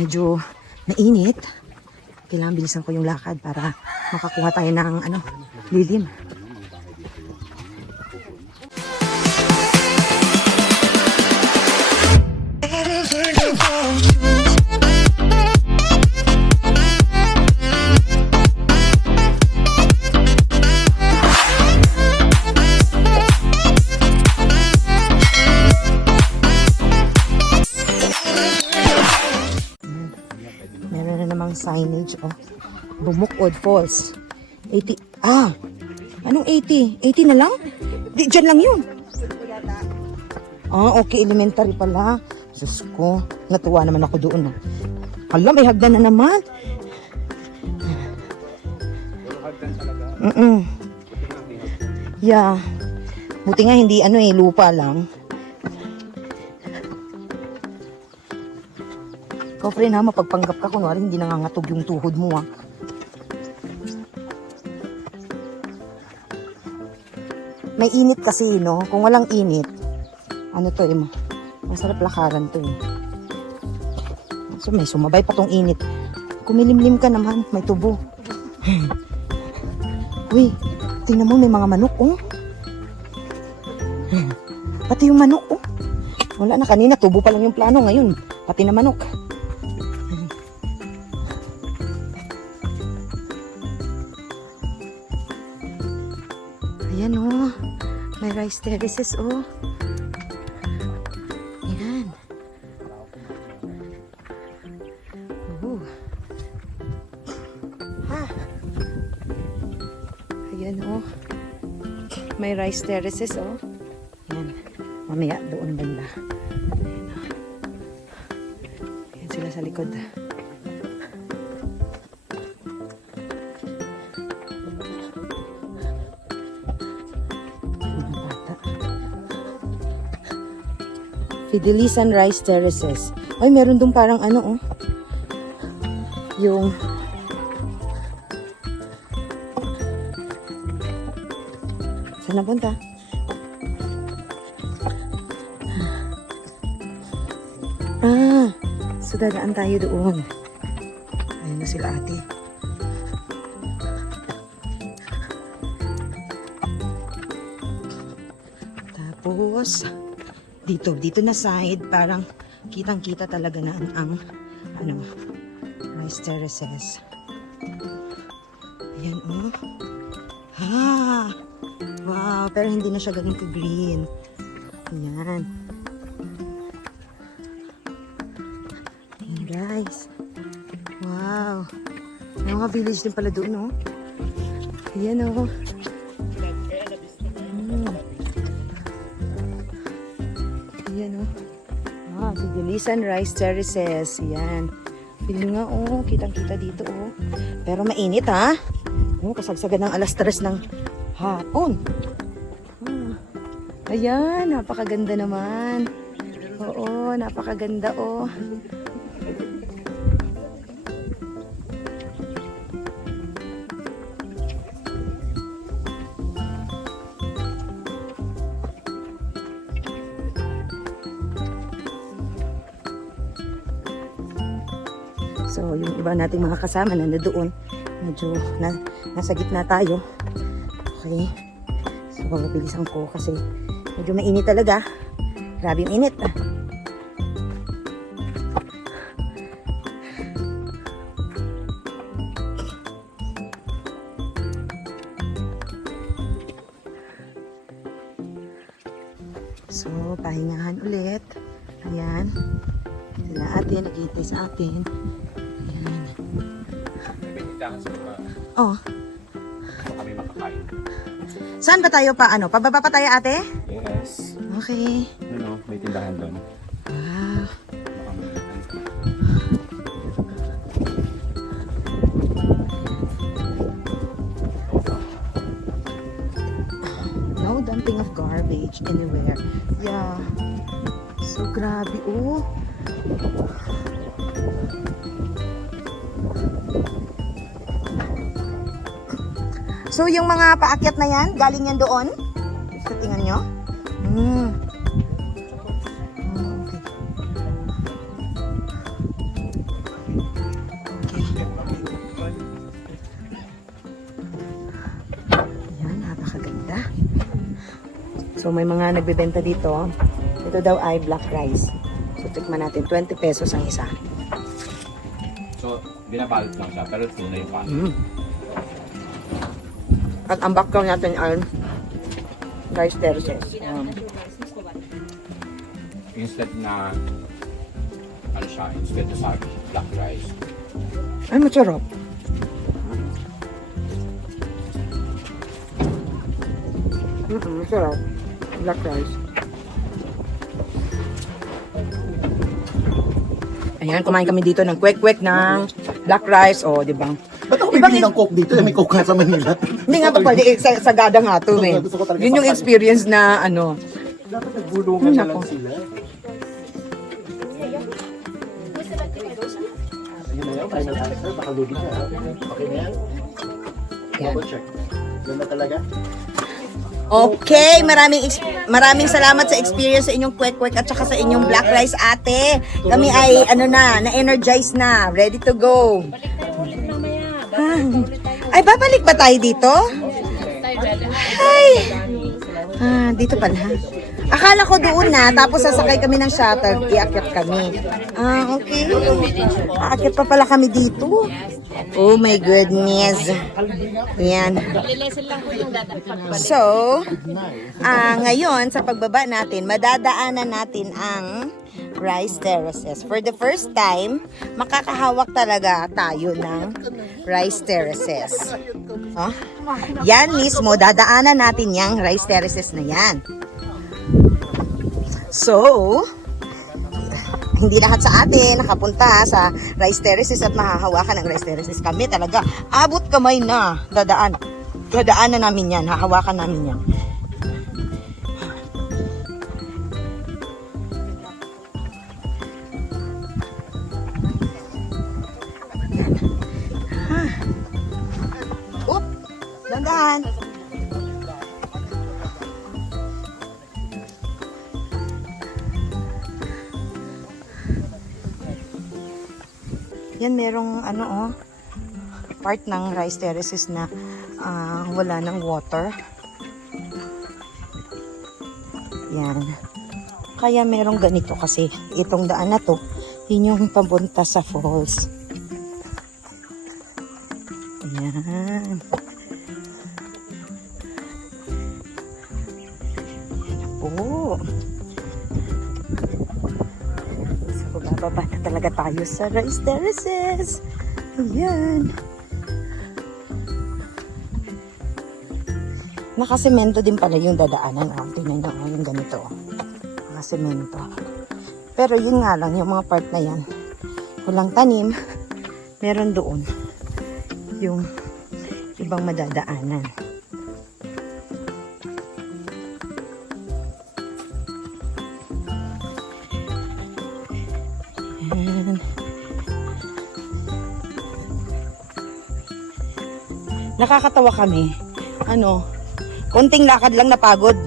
medyo nainit. Kailangan bilisan ko yung lakad para makakuha tayo ng lilim. Meron na namang signage, Bumukod Falls. 80. Anong 80? 80 na lang? Di, dyan lang yun. Okay, elementary pala. Diyos ko, natuwa naman ako doon. Hala, may hagdan na naman. Yeah. Buti nga hindi lupa lang. Ikaw, friend, mapagpanggap ka, kunwari hindi nangangatog yung tuhod mo, May init kasi, no? Kung walang init, masarap lakaran to, So, may sumabay pa tong init. Kumilimlim ka naman, may tubo. Uy, tingnan mo, may mga manok, Pati yung manok, Wala na, kanina, tubo pa lang yung plano, ngayon, pati na manok. Ayan, may rice terraces, Ayan. Ayan, may rice terraces, Ayan. Mamaya doon banda. Ayan sila sa likod. Fidelisan Rice Terraces. Ay, meron dong parang yung saan na punta? So dadaan tayo doon. Ayun na sila ate. Tapos dito na side, parang kitang-kita talaga na ang rice terraces. Ayan, wow, pero hindi na siya ganun ka-green. Ayan. Ayan, guys. Wow. May mga village din pala doon, Ayan, Ayan, Fidelisan Rice Terraces. Ayan. Feeling nga, kitang-kita dito, Pero mainit, kasagsagan ng alas 3 ng hapon. Ayan, napakaganda naman. Oo, napakaganda, So, yung iba nating mga kasama na doon, medyo nasa gitna tayo. Okay. So, bilisan ko kasi medyo mainit talaga. Grabe yung init. So, pahingahan ulit. Ayan. Sila atin, naghihintay sa atin. Ayan. Kami makakain. Saan ba tayo pa? Pababa pa tayo, ate? Yes. Okay. May tindahan doon. Wow. No dumping of garbage anywhere. Yeah. So, grabe, So, yung mga paakyat na yan, galing yan doon? Sa tingnan nyo? Okay. So may mga nagbebenta dito. Ito daw ay black rice. So tikman natin, 20 pesos ang isa. So, binabalot lang siya, pero tunay yung pan. At ang background natin ay rice terraces. Instead na, ano siya, instead na sa black rice. Ay, masarap. Masarap. Black rice. Ayan, kumain kami dito ng kwek-kwek ng black rice. O, di ba? Ba't ako bibili ng coke dito? May coke nga sa Manila. Hindi nga pa pwede, sagada nga to eh. Gusto ko talaga Yun yung sakal. experience na ano. Dapat nagbulungan na Nako. lang sila. Ayun na yan, final answer. Baka lugi na. ha? Okay na yan? Yan. Double check. Ganda talaga? Okay, maraming salamat sa experience sa inyong kwek-kwek at saka sa inyong black rice, ate. Kami ay na-energize na, ready to go. Ay, babalik ba tayo dito? Ay, dito pala. Akala ko doon na, tapos sasakay kami ng shuttle, iakyat kami. Okay. Aakyat pa pala kami dito. Oh my goodness. Yan. So, ngayon sa pagbaba natin, madadaanan natin ang rice terraces. For the first time, makakahawak talaga tayo ng rice terraces. Yan mismo, dadaanan natin yung rice terraces na yan. So, hindi lahat sa atin nakapunta sa rice terraces at mahahawakan ng rice terraces. Kami talaga, abot kamay na dadaanan namin yan, hahawakan namin yan. Oop, dandan. Yan, merong part ng rice terraces na wala ng water. Yan. Kaya merong ganito kasi itong daan na to, yun yung papunta sa falls. Yan. Yan po. Bababa na talaga tayo sa rice terraces. Ayan. Nakasemento din pala yung dadaanan. Tingnan nyo, yung ganito. Nakasemento. Pero yun nga lang, yung mga part na yan, walang tanim. Meron doon yung ibang madadaanan. Ayan. Nakakatawa kami. Konting lakad lang napagod.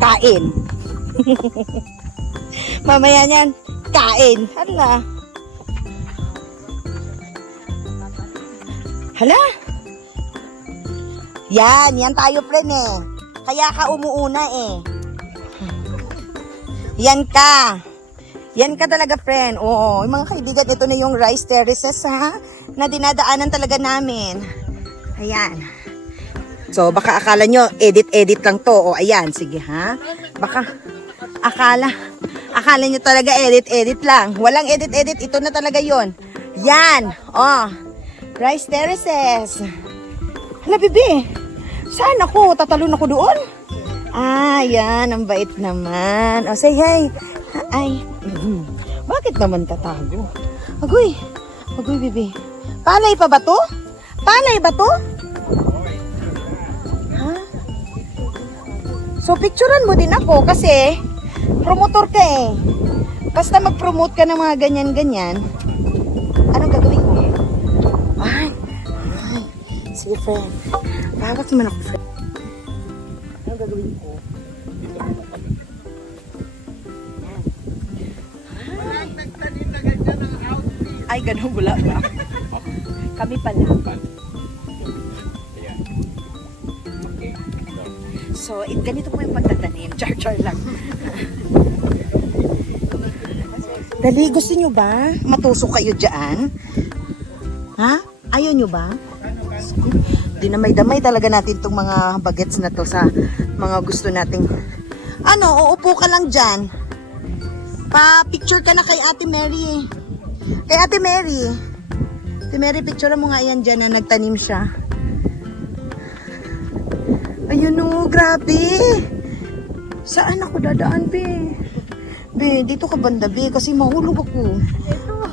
Kain. Mamaya niyan, kain. Hala. Hala. Yan tayo friend eh. Kaya ka umuuna eh. Yan ka. Yan ka talaga, friend. Oo, yung mga kaibigan, ito na yung rice terraces, ha? Na dinadaanan talaga namin. Ayan. So, baka akala nyo, edit lang to. O, ayan, sige, ha? Baka, akala nyo talaga edit lang. Walang edit, ito na talaga yon. Yan. Oh, rice terraces. Hala, bebe. Saan ako? Tatalon ako doon? Yan. Ang bait naman. O, say hi. Ay, bakit naman tatago? Agoy, bibi. Palay pa ba to? Palay ba to? Ha? So, picturean mo din ako kasi promotor ka eh. Basta mag-promote ka ng mga ganyan-ganyan. Anong gagawin ko? Ay. Sige, friend. Bakit naman ako, friend? Anong gagawin ko? Ay, ganun wala ba? Kami pala. Ayan. Okay. So, ganito po yung pagtatanim. Char-char lang. Dali, gusto nyo ba? Matusok kayo dyan? Ha? Ayaw nyo ba? Dinamay-damay talaga natin itong mga bagets na to sa mga gusto nating... Ano, uupo ka lang dyan. Pa-picture ka na kay Ate Mary. Kay Ate Mary. Ate Mary, picture mo nga yan dyan na nagtanim siya. Ayun o, grabe. Saan ako dadaan, be? Be, dito ka banda, be, kasi mahulog ako.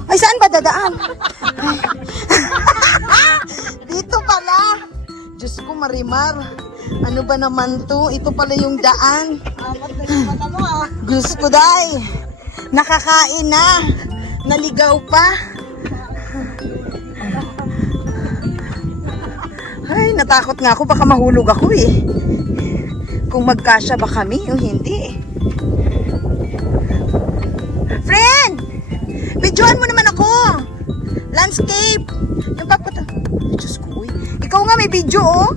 Ay, saan ba dadaan? Ay. Dito pala. Diyos ko, Marimar. Ano ba naman to? Ito pala yung daan. Diyos ko, day. Nakakain na. Naligaw pa. Ay, natakot nga ako. Baka mahulog ako eh. Kung magkasya ba kami o hindi. Friend! Videoan mo naman ako. Landscape. Yung paputa. Ay, Diyos ko, uy. Ikaw nga may video, oh.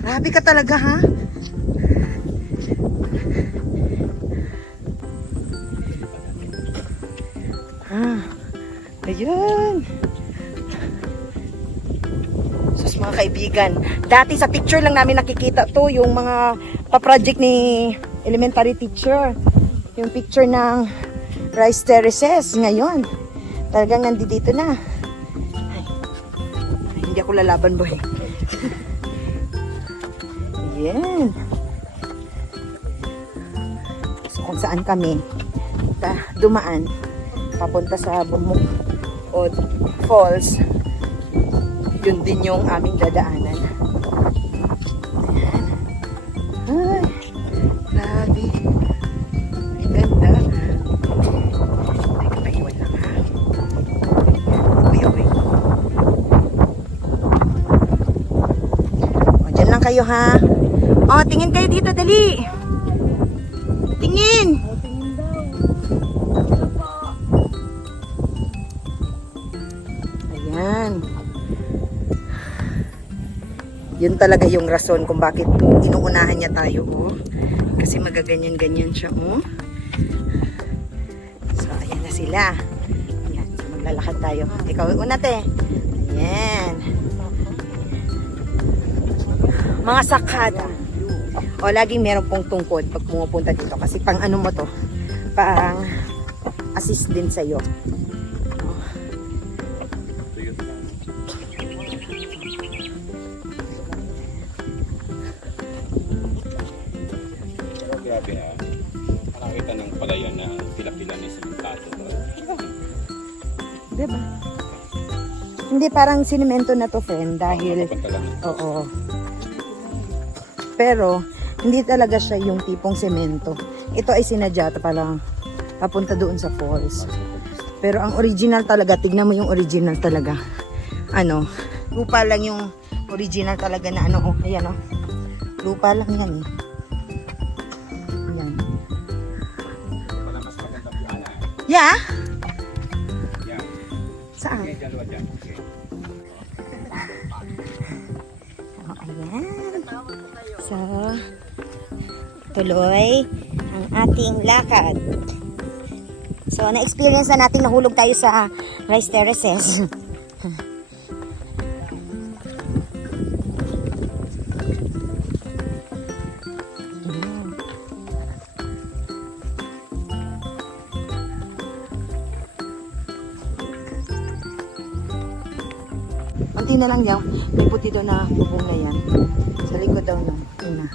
Grabe ka talaga, ha? Ayun. Sus, mga kaibigan. Dati sa picture lang namin nakikita to, yung mga pa-project ni elementary teacher. Yung picture ng rice terraces. Ngayon, talagang nandito na. Ay, hindi ako lalaban, boy. Yan. So, kung saan kami dumaan, papunta sa Bumuk o Falls, yun din yung aming dadaanan. Ayan. Ay, grabe. Ang ganda. Teka, paiwan lang, ha? Uy. O, dyan lang kayo, ha? O, tingin kayo dito, dali. Tingin. Ayan. Yun talaga yung rason kung bakit inuunahan niya tayo, oh. Kasi magaganyan-ganyan siya, oh. So, ayan na sila. Ayan, so maglalakad tayo. Ikaw, una, te. Ayan. Mga sakada. O, laging meron pong tungkod pag pumupunta dito. Kasi pang ano mo to, pang assist din sa'yo. Grabe ha. Nakakita ng palayan na pila-pila na simentado. Diba? Hindi, parang sinemento na to, friend. Dahil, oo. Pero, hindi talaga siya yung tipong semento. Ito ay sinadya palang papunta doon sa falls. Pero ang original talaga, tignan mo yung original talaga. Ano, lupa lang yung original talaga na ano, oh, ayan oh. Lupa lang yan eh. Ayan. Yeah? Yeah. Saan? Okay, dalawa dyan. Okay. Oh, ayan. So, tuloy ang ating lakad. So, na-experience na natin nahulog tayo sa rice terraces. Kunti na lang yan. May puti daw na bubong na yan. Sa likod daw na. Una.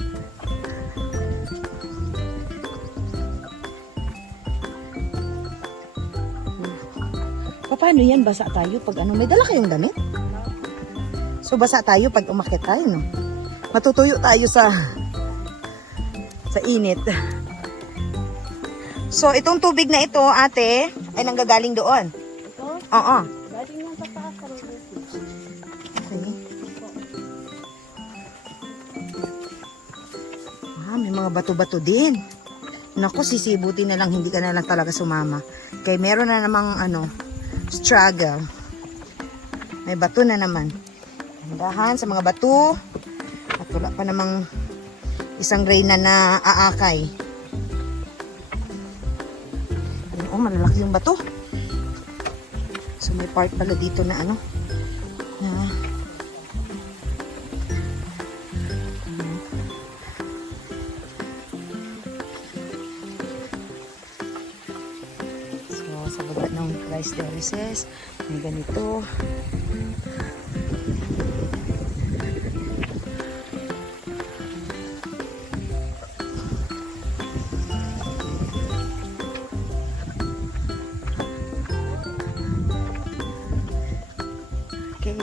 Paano yan? Basa tayo pag ano? May dala kayong damit? So basa tayo pag umakyat tayo, no? Matutuyo tayo sa init. So itong tubig na ito, ate, ay nanggagaling doon. Ito? Oo. Galing yan sa taas sa Robles. Okay. Ah, may mga bato-bato din. Naku, sisibutin na lang, hindi ka na lang talaga sumama. Kaya meron na namang ano, struggle. May bato na naman. Handahan sa mga bato. At wala pa namang Isang reyna na aakay. Ayun, oh, malalaki yung bato. So may part pala dito na ano. Na sa baba ng rice terraces may ganito. Okay.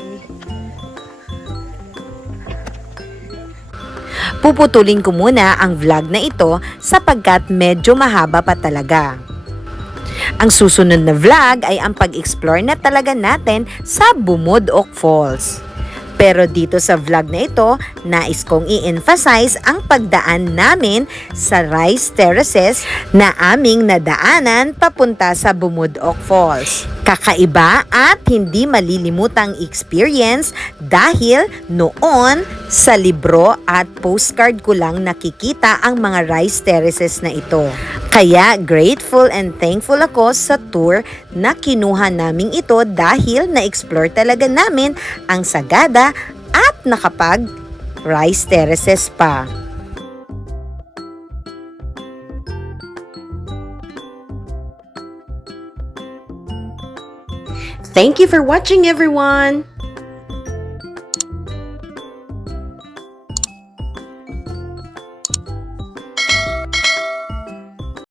Puputulin ko muna ang vlog na ito sapagkat medyo mahaba pa talaga. Ang susunod na vlog ay ang pag-explore na talaga natin sa Bumudok Falls. Pero dito sa vlog na ito, nais kong i-emphasize ang pagdaan namin sa rice terraces na aming nadaanan papunta sa Bumudok Falls. Kakaiba at hindi malilimutang experience dahil noon sa libro at postcard ko lang nakikita ang mga rice terraces na ito. Kaya grateful and thankful ako sa tour na kinuha naming ito dahil na-explore talaga namin ang Sagada at nakapag rice terraces pa. Thank you for watching, everyone!